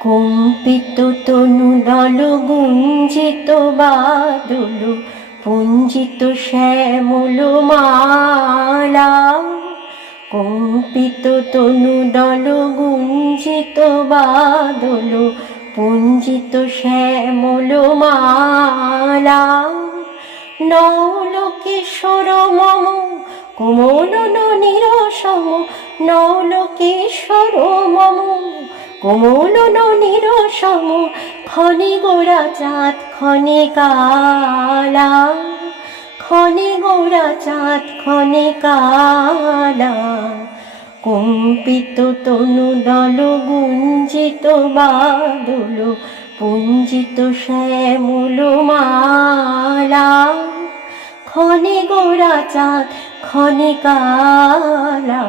কম্পিত তনু দল গুঞ্জিত বাদল পুঞ্জিত শ্যামল মালা। কম্পিত তনু দল গুঞ্জিত বাদল পুঞ্জিত শ্যামল মালা। নৌলোকেশ্বর মম কোমল ননির সম, নৌলোকেশ্বর মম কোমল ননির সম। ক্ষণে গোরা চাঁদ ক্ষণে কালা, ক্ষণে গোরা চাঁদ ক্ষণে কালা। কম্পিত তনু দল গুঞ্জিত বাদল পুঞ্জিত শ্যামল মালা। ক্ষণে গোরা চাঁদ ক্ষণে কালা।